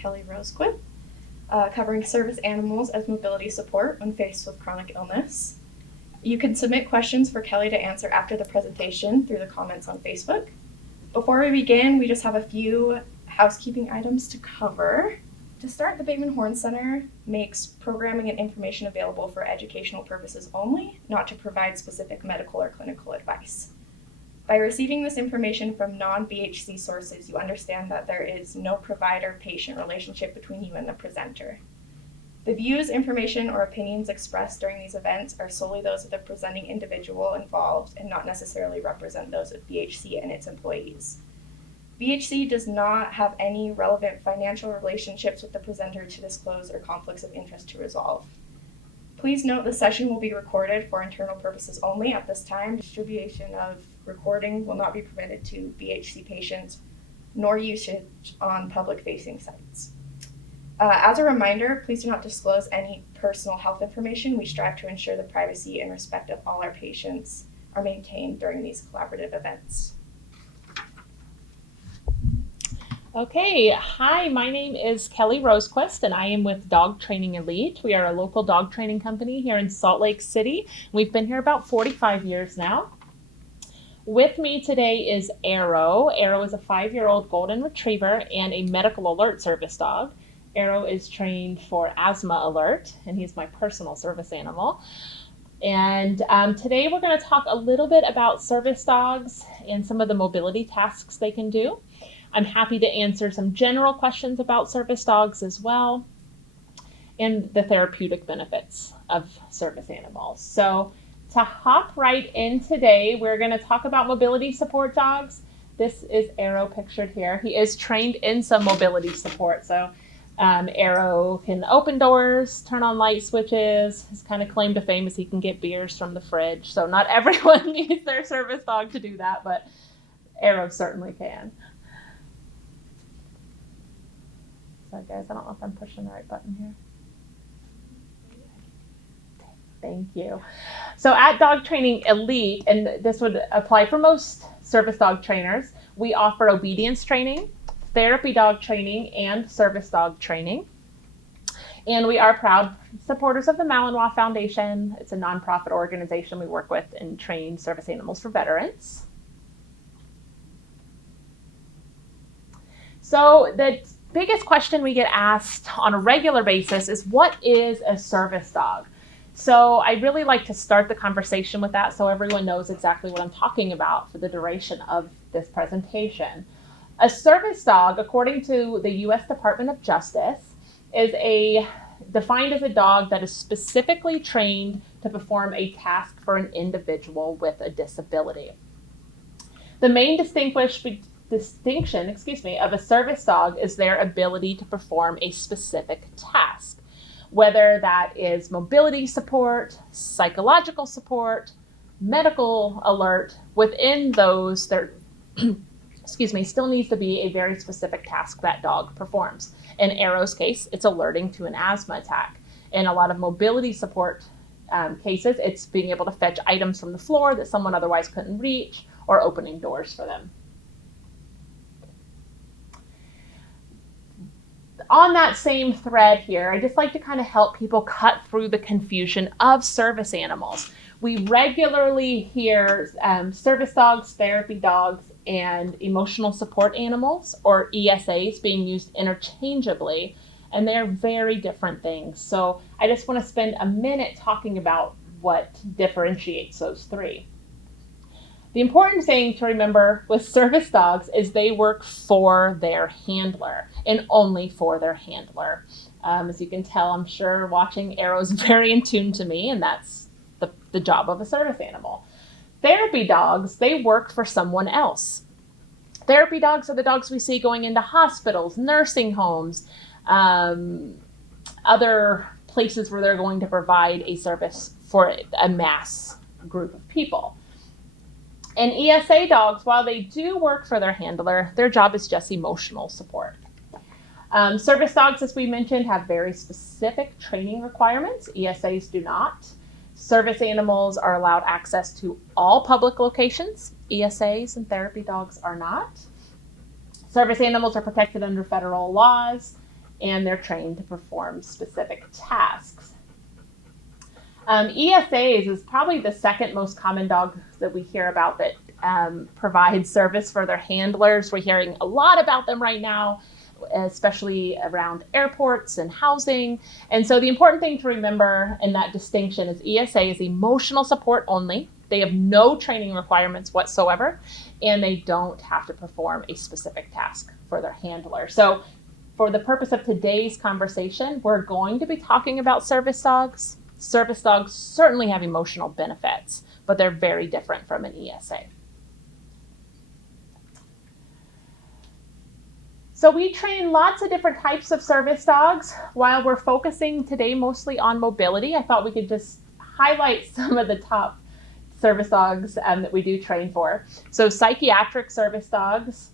Kelly Rosequith, covering service animals as mobility support when faced with chronic illness. You can submit questions for Kelly to answer after the presentation through the comments on Facebook. Before we begin, we just have a few housekeeping items to cover. To start, the Bateman Horne Center makes programming and information available for educational purposes only, not to provide specific medical or clinical advice. By receiving this information from non-BHC sources, you understand that there is no provider-patient relationship between you and the presenter. The views, information, or opinions expressed during these events are solely those of the presenting individual involved and not necessarily represent those of BHC and its employees. BHC does not have any relevant financial relationships with the presenter to disclose or conflicts of interest to resolve. Please note the session will be recorded for internal purposes only at this time. Distribution of recording will not be permitted to BHC patients, nor usage on public-facing sites. As a reminder, please do not disclose any personal health information. We strive to ensure the privacy and respect of all our patients are maintained during these collaborative events. Okay, hi, my name is Kelly Rosequist and I am with Dog Training Elite. We are a local dog training company here in Salt Lake City. We've been here about 45 years now. With me today is Arrow. Arrow is a 5-year-old golden retriever and a medical alert service dog. Arrow is trained for asthma alert and he's my personal service animal. And today we're going to talk a little bit about service dogs and some of the mobility tasks they can do. I'm happy to answer some general questions about service dogs as well, and the therapeutic benefits of service animals. So to hop right in today, we're going to talk about mobility support dogs. This is Arrow pictured here. He is trained in some mobility support. So Arrow can open doors, turn on light switches. His kind of claim to fame is he can get beers from the fridge. So not everyone needs their service dog to do that, but Arrow certainly can. So guys, I don't know if I'm pushing the right button here. Thank you. So at Dog Training Elite, and this would apply for most service dog trainers, we offer obedience training, therapy dog training, and service dog training. And we are proud supporters of the Malinois Foundation. It's a nonprofit organization we work with and train service animals for veterans. So the biggest question we get asked on a regular basis is, what is a service dog? So I really like to start the conversation with that so everyone knows exactly what I'm talking about for the duration of this presentation. A service dog, according to the U.S. Department of Justice, is defined as a dog that is specifically trained to perform a task for an individual with a disability. The main distinction of a service dog is their ability to perform a specific task, whether that is mobility support, psychological support, medical alert. Within those, there still needs to be a very specific task that dog performs. In Arrow's case, it's alerting to an asthma attack. In a lot of mobility support cases, it's being able to fetch items from the floor that someone otherwise couldn't reach, or opening doors for them. On that same thread here, I just like to kind of help people cut through the confusion of service animals. We regularly hear service dogs, therapy dogs, and emotional support animals, or ESAs, being used interchangeably, and they're very different things. So I just want to spend a minute talking about what differentiates those three. The important thing to remember with service dogs is they work for their handler and only for their handler. As you can tell, I'm sure watching Arrow's very in tune to me, and that's the job of a service animal. Therapy dogs, they work for someone else. Therapy dogs are the dogs we see going into hospitals, nursing homes, other places where they're going to provide a service for a mass group of people. And ESA dogs, while they do work for their handler, their job is just emotional support. Service dogs, as we mentioned, have very specific training requirements. ESAs do not. Service animals are allowed access to all public locations. ESAs and therapy dogs are not. Service animals are protected under federal laws, and they're trained to perform specific tasks. ESAs is probably the second most common dog that we hear about that provide service for their handlers. We're hearing a lot about them right now, especially around airports and housing. And so the important thing to remember in that distinction is ESA is emotional support only. They have no training requirements whatsoever, and they don't have to perform a specific task for their handler. So for the purpose of today's conversation, we're going to be talking about service dogs. Service dogs certainly have emotional benefits, but they're very different from an ESA. So we train lots of different types of service dogs. While we're focusing today mostly on mobility, I thought we could just highlight some of the top service dogs that we do train for. So psychiatric service dogs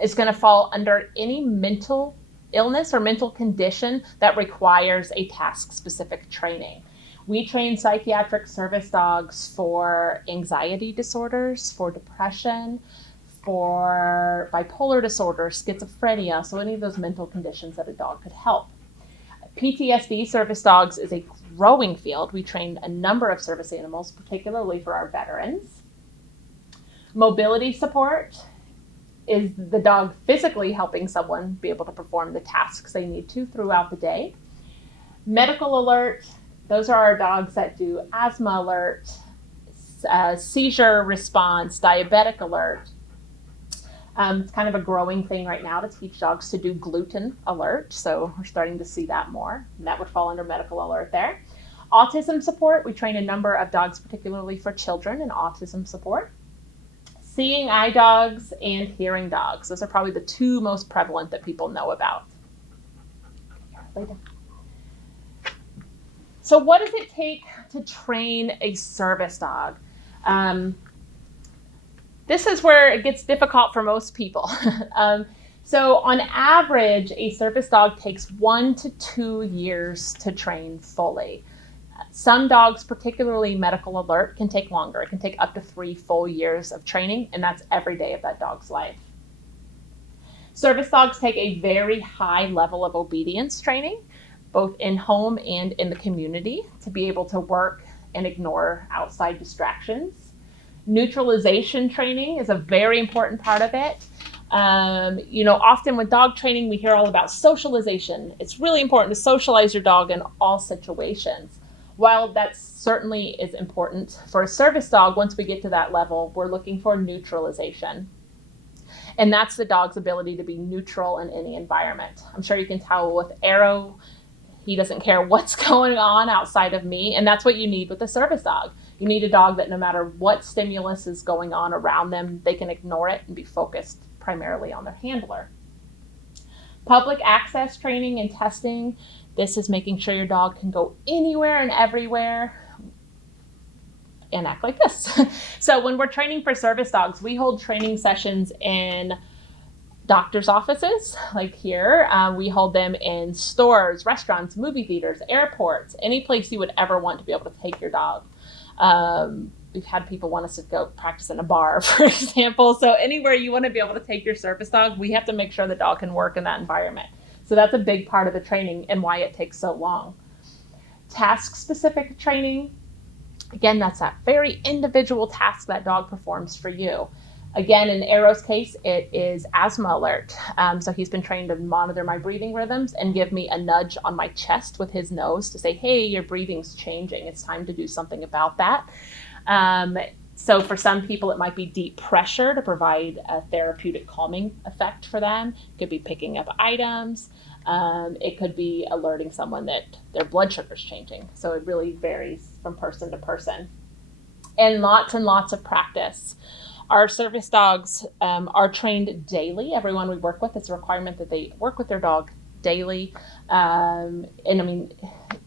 is going to fall under any mental illness or mental condition that requires a task-specific training. We train psychiatric service dogs for anxiety disorders, for depression, for bipolar disorder, schizophrenia, so any of those mental conditions that a dog could help. PTSD service dogs is a growing field. We train a number of service animals, particularly for our veterans. Mobility support is the dog physically helping someone be able to perform the tasks they need to throughout the day. Medical alert, those are our dogs that do asthma alert, seizure response, diabetic alert. It's kind of a growing thing right now to teach dogs to do gluten alert, so we're starting to see that more, and that would fall under medical alert there. Autism support, we train a number of dogs, particularly for children in autism support. Seeing eye dogs and hearing dogs, those are probably the two most prevalent that people know about. So what does it take to train a service dog? This is where it gets difficult for most people. So on average, a service dog takes 1 to 2 years to train fully. Some dogs, particularly medical alert, can take longer. It can take up to 3 full years of training, and that's every day of that dog's life. Service dogs take a very high level of obedience training, both in home and in the community, to be able to work and ignore outside distractions. Neutralization training is a very important part of it. Often with dog training, we hear all about socialization. It's really important to socialize your dog in all situations. While that certainly is important for a service dog, once we get to that level, we're looking for neutralization. And that's the dog's ability to be neutral in any environment. I'm sure you can tell with Arrow, he doesn't care what's going on outside of me, and that's what you need with a service dog. You need a dog that no matter what stimulus is going on around them, they can ignore it and be focused primarily on their handler. Public access training and testing. This is making sure your dog can go anywhere and everywhere and act like this. So when we're training for service dogs, we hold training sessions in doctor's offices, like here. We hold them in stores, restaurants, movie theaters, airports, any place you would ever want to be able to take your dog. We've had people want us to go practice in a bar, for example. So anywhere you want to be able to take your service dog, we have to make sure the dog can work in that environment. So that's a big part of the training and why it takes so long. Task-specific training, again, that's that very individual task that dog performs for you. Again, in Arrow's case, it is asthma alert. So he's been trained to monitor my breathing rhythms and give me a nudge on my chest with his nose to say, hey, your breathing's changing. It's time to do something about that. So for some people, it might be deep pressure to provide a therapeutic calming effect for them. It could be picking up items. It could be alerting someone that their blood sugar's changing. So it really varies from person to person. And lots of practice. Our service dogs are trained daily. Everyone we work with, it's a requirement that they work with their dog daily.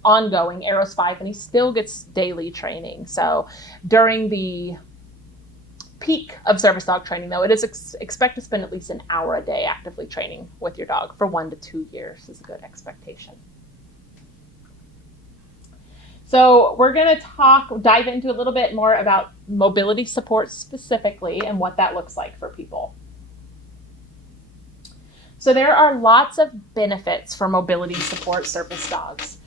Ongoing. Arrow's 5, and he still gets daily training. So during the peak of service dog training, though, it is expect to spend at least an hour a day actively training with your dog for 1 to 2 years is a good expectation. So we're going to dive into a little bit more about mobility support specifically and what that looks like for people. So there are lots of benefits for mobility support service dogs.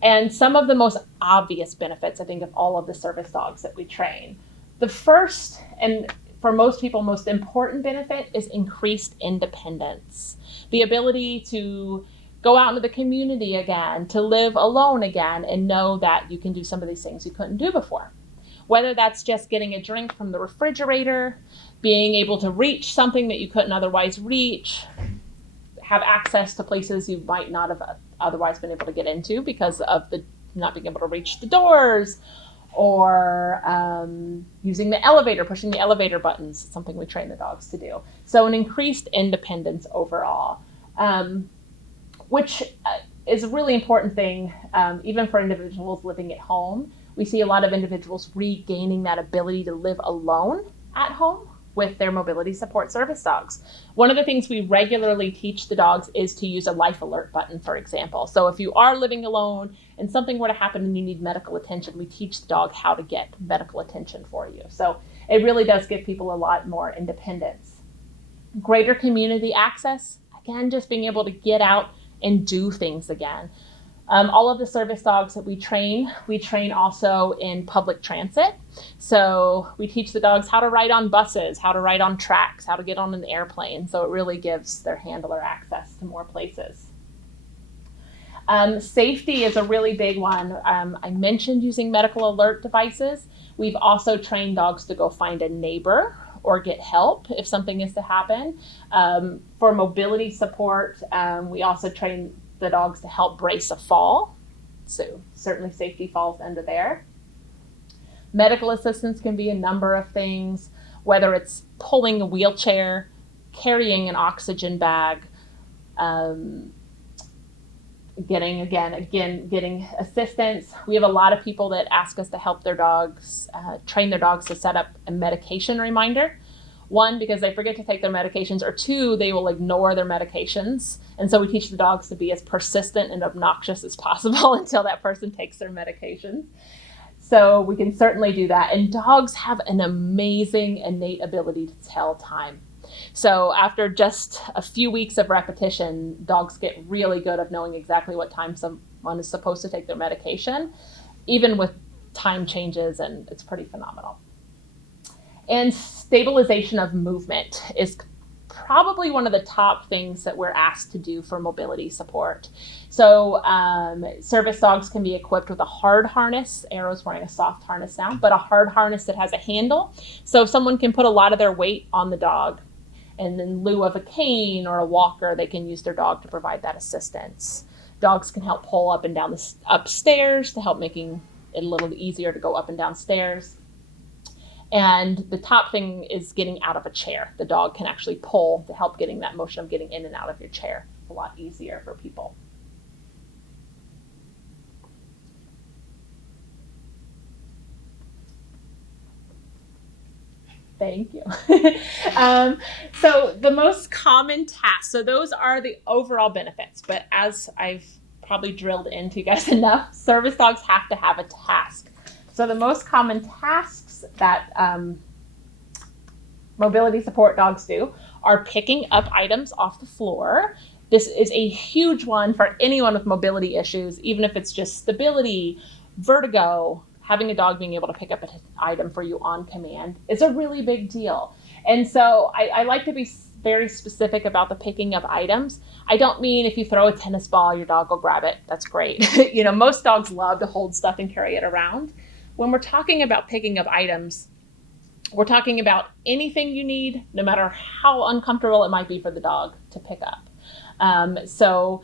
And some of the most obvious benefits, I think, of all of the service dogs that we train. The first, and for most people, most important benefit is increased independence. The ability to go out into the community again, to live alone again, and know that you can do some of these things you couldn't do before. Whether that's just getting a drink from the refrigerator, being able to reach something that you couldn't otherwise reach, have access to places you might not have otherwise been able to get into because of the not being able to reach the doors, or using the elevator, pushing the elevator buttons, something we train the dogs to do. So an increased independence overall, which is a really important thing, even for individuals living at home. We see a lot of individuals regaining that ability to live alone at home with their mobility support service dogs. One of the things we regularly teach the dogs is to use a life alert button, for example. So if you are living alone and something were to happen and you need medical attention, we teach the dog how to get medical attention for you. So it really does give people a lot more independence. Greater community access, again, just being able to get out and do things again. All of the service dogs that we train also in public transit. So we teach the dogs how to ride on buses, how to ride on tracks, how to get on an airplane. So it really gives their handler access to more places. Safety is a really big one. I mentioned using medical alert devices. We've also trained dogs to go find a neighbor or get help if something is to happen. For mobility support, we also train the dogs to help brace a fall. So certainly safety falls under there. Medical assistance can be a number of things, whether it's pulling a wheelchair, carrying an oxygen bag, getting assistance. We have a lot of people that ask us to help their dogs, train their dogs to set up a medication reminder. One, because they forget to take their medications, or two, they will ignore their medications. And so we teach the dogs to be as persistent and obnoxious as possible until that person takes their medications. So we can certainly do that. And dogs have an amazing innate ability to tell time. So after just a few weeks of repetition, dogs get really good at knowing exactly what time someone is supposed to take their medication, even with time changes, and it's pretty phenomenal. And stabilization of movement is probably one of the top things that we're asked to do for mobility support. So service dogs can be equipped with a hard harness. Arrow's wearing a soft harness now, but a hard harness that has a handle. So someone can put a lot of their weight on the dog, and in lieu of a cane or a walker, they can use their dog to provide that assistance. Dogs can help pull up and down upstairs to help making it a little easier to go up and down stairs. And the top thing is getting out of a chair. The dog can actually pull to help getting that motion of getting in and out of your chair. It's a lot easier for people. Thank you. So the most common tasks, so those are the overall benefits, but as I've probably drilled into you guys enough, service dogs have to have a task. So the most common tasks that mobility support dogs do are picking up items off the floor. This is a huge one for anyone with mobility issues, even if it's just stability, vertigo. Having a dog being able to pick up an item for you on command is a really big deal. And so I like to be very specific about the picking up items. I don't mean if you throw a tennis ball, your dog will grab it. That's great. Most dogs love to hold stuff and carry it around. When we're talking about picking up items, we're talking about anything you need, no matter how uncomfortable it might be for the dog to pick up. So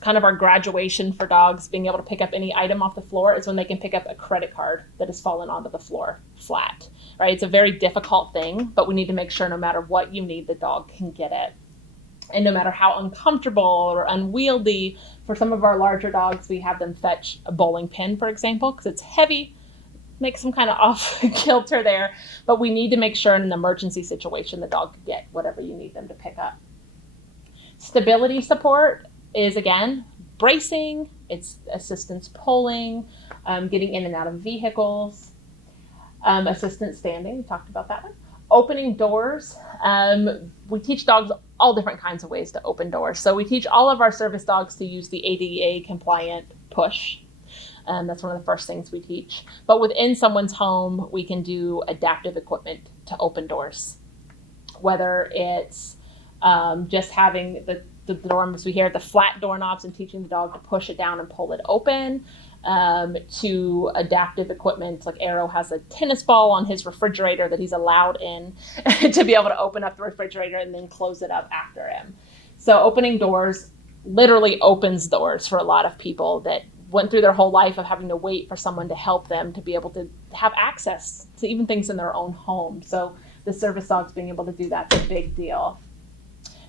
kind of our graduation for dogs being able to pick up any item off the floor is when they can pick up a credit card that has fallen onto the floor flat, right? It's a very difficult thing, but we need to make sure no matter what you need, the dog can get it. And no matter how uncomfortable or unwieldy, for some of our larger dogs, we have them fetch a bowling pin, for example, because it's heavy, makes them kind of off kilter there. But we need to make sure in an emergency situation, the dog can get whatever you need them to pick up. Stability support is, again, bracing, it's assistance pulling, getting in and out of vehicles, assistance standing, we talked about that one. Opening doors, we teach dogs all different kinds of ways to open doors. So we teach all of our service dogs to use the ADA compliant push. That's one of the first things we teach. But within someone's home, we can do adaptive equipment to open doors. Whether it's just having the doorknobs we hear, the flat doorknobs, and teaching the dog to push it down and pull it open, to adaptive equipment, like Arrow has a tennis ball on his refrigerator that he's allowed in to be able to open up the refrigerator and then close it up after him. So opening doors literally opens doors for a lot of people that went through their whole life of having to wait for someone to help them to be able to have access to even things in their own home. So the service dogs being able to do that's a big deal.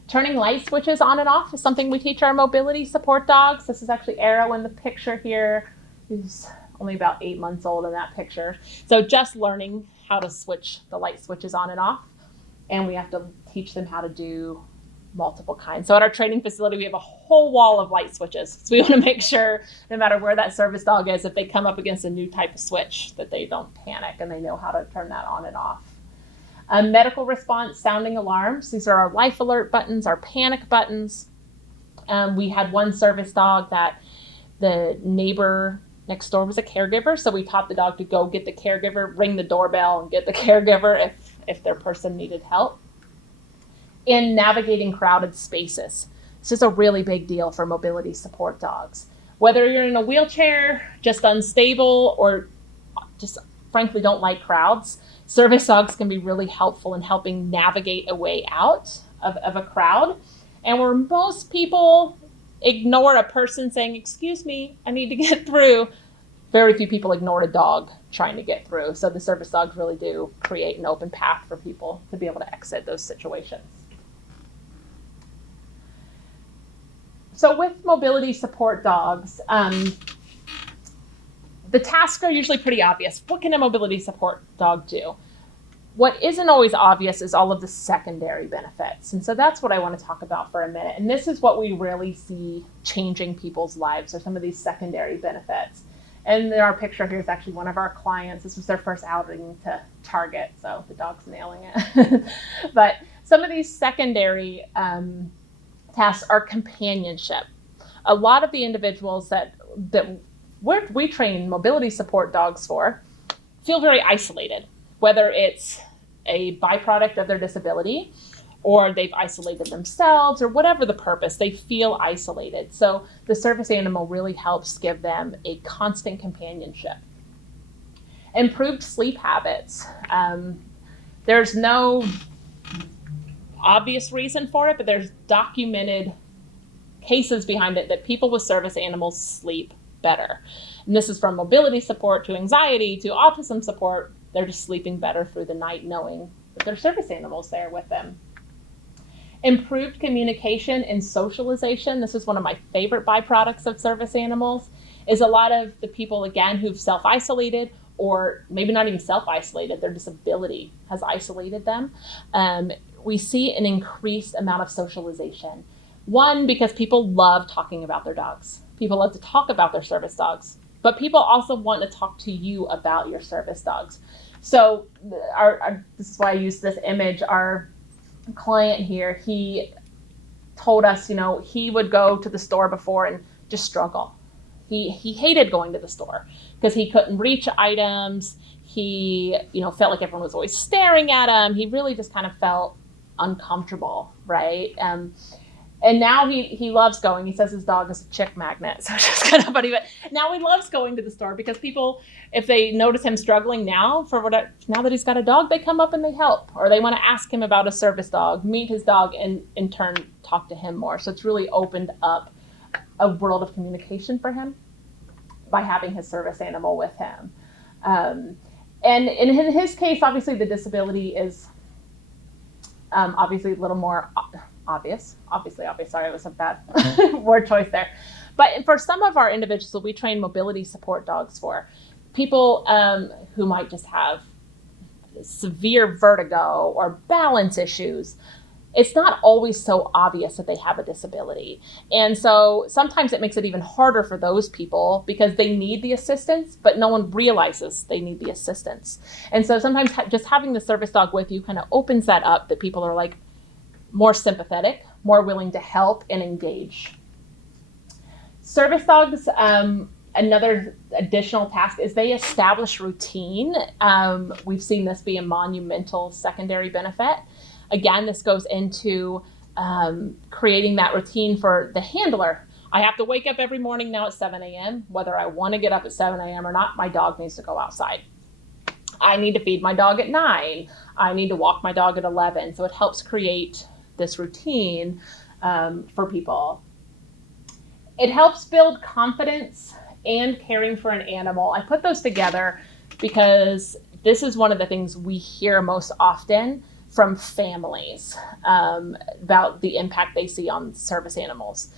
Turning light switches on and off is something we teach our mobility support dogs. This is actually Arrow in the picture here. He's only about 8 months old in that picture. So just learning how to switch the light switches on and off. And we have to teach them how to do multiple kinds. So at our training facility, we have a whole wall of light switches. So we want to make sure no matter where that service dog is, if they come up against a new type of switch, that they don't panic and they know how to turn that on and off. Medical response sounding alarms. These are our life alert buttons, our panic buttons. We had one service dog that the neighbor next door was a caregiver. So we taught the dog to go get the caregiver, ring the doorbell and get the caregiver if their person needed help. In navigating crowded spaces. This is a really big deal for mobility support dogs. Whether you're in a wheelchair, just unstable, or just frankly don't like crowds, service dogs can be really helpful in helping navigate a way out of a crowd. And where most people ignore a person saying, "Excuse me, I need to get through," very few people ignore a dog trying to get through. So the service dogs really do create an open path for people to be able to exit those situations. So with mobility support dogs, the tasks are usually pretty obvious. What can a mobility support dog do? What isn't always obvious is all of the secondary benefits. And so that's what I want to talk about for a minute. And this is what we really see changing people's lives, are some of these secondary benefits. And our picture here is actually one of our clients. This was their first outing to Target, so the dog's nailing it. But some of these secondary tasks are companionship. A lot of the individuals that we train mobility support dogs for feel very isolated, whether it's a byproduct of their disability or they've isolated themselves or whatever the purpose, they feel isolated. So the service animal really helps give them a constant companionship. Improved sleep habits. There's no obvious reason for it, but there's documented cases behind it that people with service animals sleep better. And this is from mobility support to anxiety to autism support. They're just sleeping better through the night knowing that their service animal's there with them. Improved communication and socialization. This is one of my favorite byproducts of service animals, is a lot of the people, again, who've self-isolated, or maybe not even self-isolated, their disability has isolated them. We see an increased amount of socialization. One, because people love talking about their dogs. People love to talk about their service dogs, but people also want to talk to you about your service dogs. So this is why I use this image. Our client here, he told us, he would go to the store before and just struggle. He hated going to the store because he couldn't reach items. He, felt like everyone was always staring at him. He really just kind of felt uncomfortable, right? And now he loves going. He says his dog is a chick magnet, so it's just kind of funny. But now he loves going to the store because people, if they notice him struggling now that he's got a dog, they come up and they help, or they want to ask him about a service dog, meet his dog, and in turn talk to him more. So it's really opened up a world of communication for him by having his service animal with him. And in his case, obviously the disability is obviously a little more obvious. Sorry, it was a bad word choice there. But for some of our individuals we train mobility support dogs for, people who might just have severe vertigo or balance issues, it's not always so obvious that they have a disability. And so sometimes it makes it even harder for those people because they need the assistance, but no one realizes they need the assistance. And so sometimes just having the service dog with you kind of opens that up, that people are like, more sympathetic, more willing to help and engage. Service dogs, another additional task is they establish routine. We've seen this be a monumental secondary benefit. Again, this goes into creating that routine for the handler. I have to wake up every morning now at 7 a.m. Whether I want to get up at 7 a.m. or not, my dog needs to go outside. I need to feed my dog at 9. I need to walk my dog at 11. So it helps create this routine for people. It helps build confidence and caring for an animal. I put those together because this is one of the things we hear most often from families about the impact they see on service animals.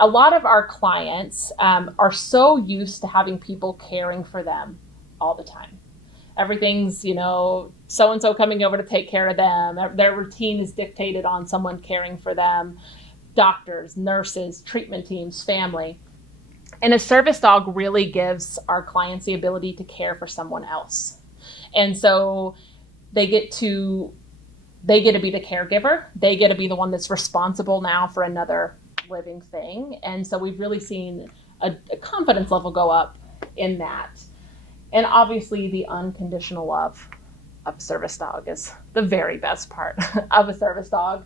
A lot of our clients are so used to having people caring for them all the time. Everything's, so-and-so coming over to take care of them. Their routine is dictated on someone caring for them. Doctors, nurses, treatment teams, family. And a service dog really gives our clients the ability to care for someone else. And so they get to be the caregiver. They get to be the one that's responsible now for another living thing. And so we've really seen a confidence level go up in that. And obviously the unconditional love of a service dog is the very best part of a service dog.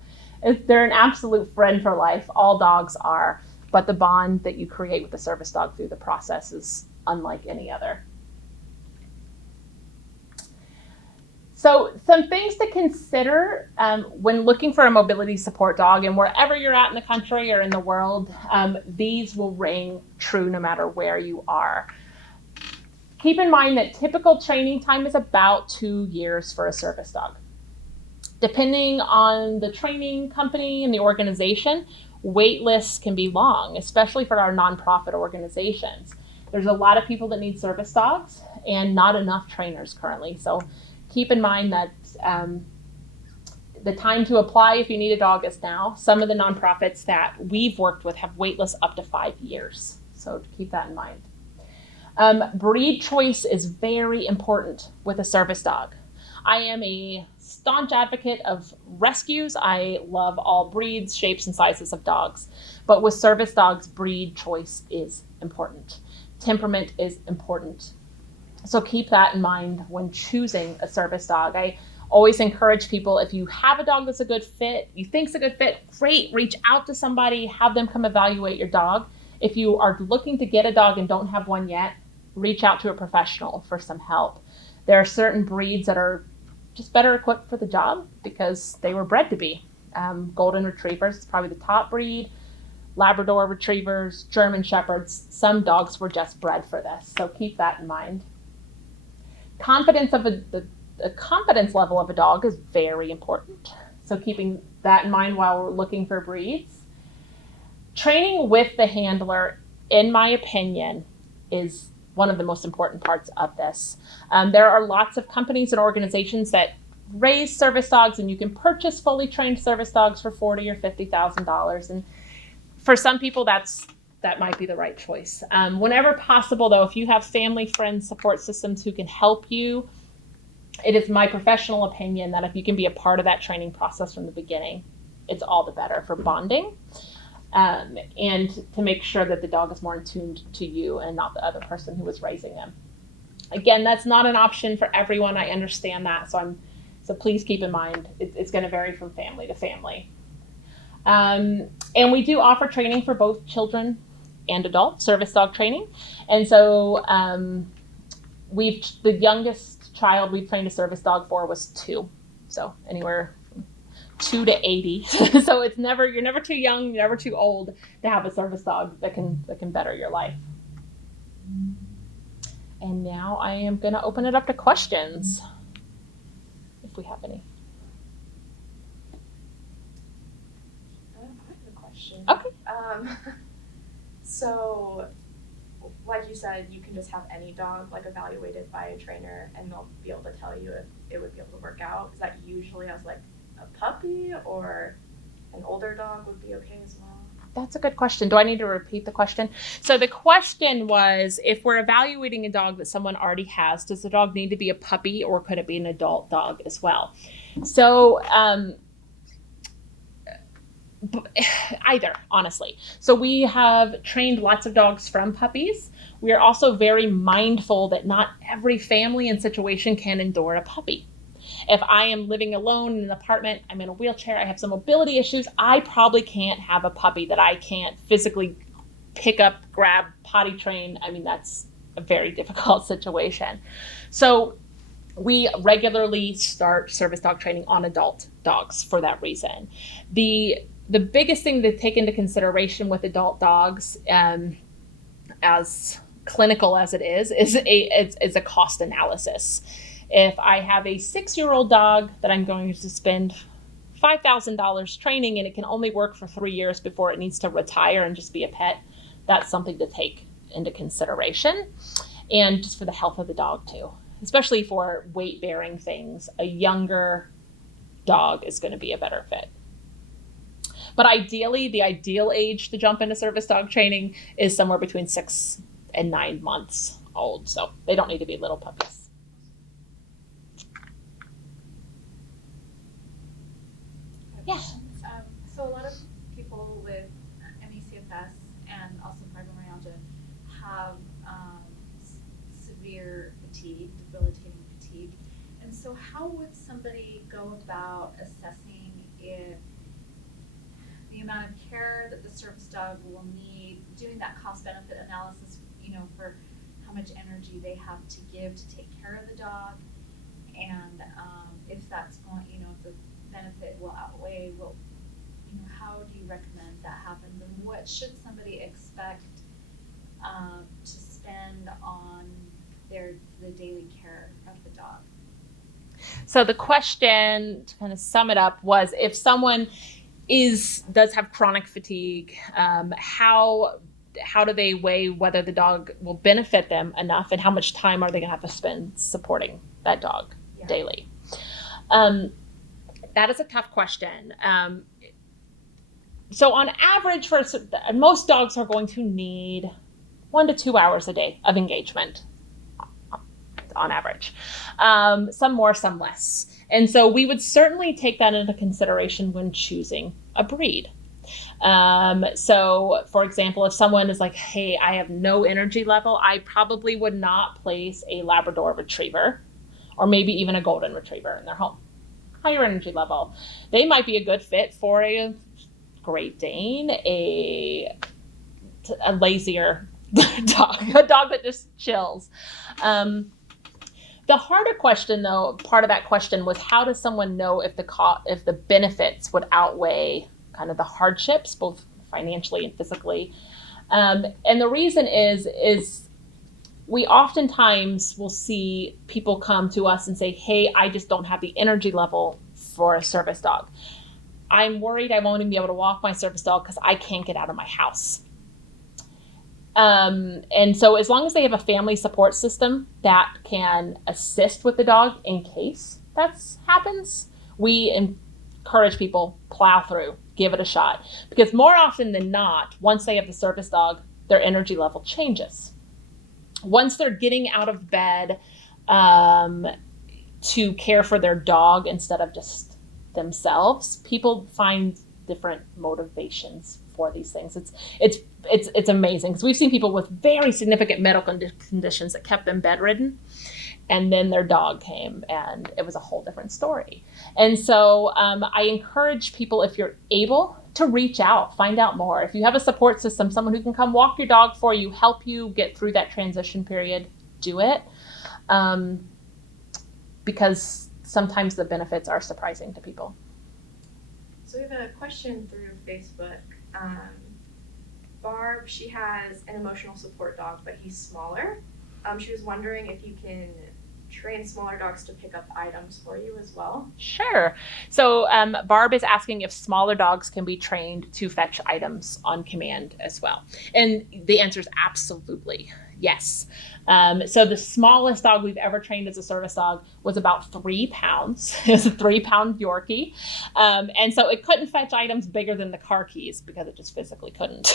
They're an absolute friend for life. All dogs are, but the bond that you create with the service dog through the process is unlike any other. So some things to consider when looking for a mobility support dog, and wherever you're at in the country or in the world, these will ring true no matter where you are. Keep in mind that typical training time is about 2 years for a service dog. Depending on the training company and the organization, wait lists can be long, especially for our nonprofit organizations. There's a lot of people that need service dogs and not enough trainers currently. So keep in mind that the time to apply if you need a dog is now. Some of the nonprofits that we've worked with have wait lists up to 5 years. So keep that in mind. Breed choice is very important with a service dog. I am a staunch advocate of rescues. I love all breeds, shapes, and sizes of dogs. But with service dogs, breed choice is important. Temperament is important. So keep that in mind when choosing a service dog. I always encourage people, if you have a dog that's a good fit, you think it's a good fit, great, reach out to somebody, have them come evaluate your dog. If you are looking to get a dog and don't have one yet, reach out to a professional for some help. There are certain breeds that are just better equipped for the job because they were bred to be. Golden Retrievers is probably the top breed. Labrador Retrievers, German Shepherds, some dogs were just bred for this. So keep that in mind. Confidence of the confidence level of a dog is very important. So keeping that in mind while we're looking for breeds. Training with the handler, in my opinion, is one of the most important parts of this. There are lots of companies and organizations that raise service dogs, and you can purchase fully trained service dogs for $40,000 or $50,000. And for some people, that might be the right choice. Whenever possible, though, if you have family, friends, support systems who can help you, it is my professional opinion that if you can be a part of that training process from the beginning, it's all the better for bonding. And to make sure that the dog is more attuned to you and not the other person who was raising them. Again, that's not an option for everyone. I understand that. So please keep in mind, it's going to vary from family to family. And we do offer training for both children and adult service dog training. And so the youngest child we've trained a service dog for was 2. So anywhere 2 to 80. So you're never too young, you're never too old to have a service dog that can better your life. And now I am going to open it up to questions, if we have any. I have a question. Okay. So, like you said, you can just have any dog evaluated by a trainer, and they'll be able to tell you if it would be able to work out. Is that usually as a puppy, or an older dog would be okay as well? That's a good question. Do I need to repeat the question? So the question was, if we're evaluating a dog that someone already has, does the dog need to be a puppy or could it be an adult dog as well? So Either, honestly. So we have trained lots of dogs from puppies. We are also very mindful that not every family and situation can endure a puppy. If I am living alone in an apartment, I'm in a wheelchair, I have some mobility issues, I probably can't have a puppy that I can't physically pick up, grab, potty train. I mean, that's a very difficult situation. So we regularly start service dog training on adult dogs for that reason. The biggest thing to take into consideration with adult dogs, as clinical as it is a cost analysis. If I have a 6-year-old dog that I'm going to spend $5,000 training and it can only work for 3 years before it needs to retire and just be a pet, that's something to take into consideration. And just for the health of the dog too, especially for weight bearing things, a younger dog is going to be a better fit. But ideally, the ideal age to jump into service dog training is somewhere between 6 and 9 months old. So they don't need to be little puppies. Yeah. So a lot of people with ME/CFS and also fibromyalgia have severe fatigue, debilitating fatigue. And so how would somebody go about assessing if the amount of care that the service dog will need, doing that cost-benefit analysis, for how much energy they have to give to take care of the dog, and if that's going, if the benefit will outweigh, how do you recommend that happens, and what should somebody expect to spend on the daily care of the dog? So the question, to kind of sum it up, was if someone does have chronic fatigue, how do they weigh whether the dog will benefit them enough, and how much time are they going to have to spend supporting that dog daily? That is a tough question. So on average, most dogs are going to need 1 to 2 hours a day of engagement on average. Some more, some less. And so we would certainly take that into consideration when choosing a breed. So for example, if someone is like, hey, I have no energy level, I probably would not place a Labrador Retriever or maybe even a Golden Retriever in their home. Higher energy level. They might be a good fit for a Great Dane, a lazier dog, a dog that just chills. The harder question, though, part of that question was, how does someone know if the benefits would outweigh kind of the hardships, both financially and physically? And the reason is we oftentimes will see people come to us and say, hey, I just don't have the energy level for a service dog. I'm worried I won't even be able to walk my service dog because I can't get out of my house. And so as long as they have a family support system that can assist with the dog in case that happens, we encourage people, plow through, give it a shot. Because more often than not, once they have the service dog, their energy level changes. Once they're getting out of bed to care for their dog instead of just themselves, people find different motivations for these things. It's amazing, because we've seen people with very significant medical conditions that kept them bedridden, and then their dog came and it was a whole different story. And so I encourage people, if you're able, to reach out, find out more. If you have a support system, someone who can come walk your dog for you, help you get through that transition period, do it. Because sometimes the benefits are surprising to people. So we have a question through Facebook. Barb, she has an emotional support dog, but he's smaller. She was wondering if you can train smaller dogs to pick up items for you as well. Sure. So Barb is asking if smaller dogs can be trained to fetch items on command as well. And the answer is absolutely yes. So the smallest dog we've ever trained as a service dog was about 3 pounds. It was a 3-pound Yorkie. And so it couldn't fetch items bigger than the car keys because it just physically couldn't.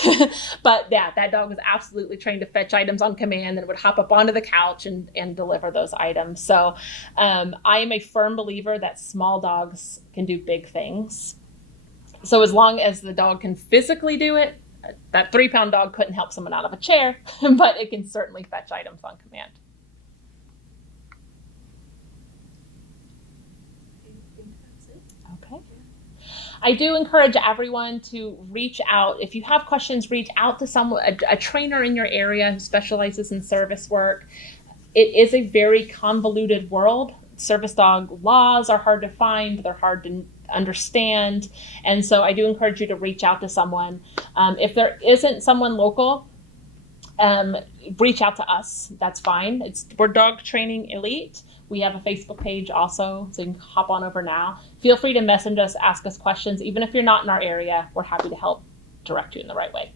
But yeah, that dog was absolutely trained to fetch items on command and would hop up onto the couch and deliver those items. So I am a firm believer that small dogs can do big things. So as long as the dog can physically do it, that 3-pound dog couldn't help someone out of a chair, but it can certainly fetch items on command. I think that's it. Okay. I do encourage everyone to reach out. If you have questions, reach out to someone, a trainer in your area who specializes in service work. It is a very convoluted world. Service dog laws are hard to find, they're hard to understand. And so I do encourage you to reach out to someone. If there isn't someone local, reach out to us. That's fine. We're Dog Training Elite. We have a Facebook page also, so you can hop on over now. Feel free to message us, ask us questions. Even if you're not in our area, we're happy to help direct you in the right way.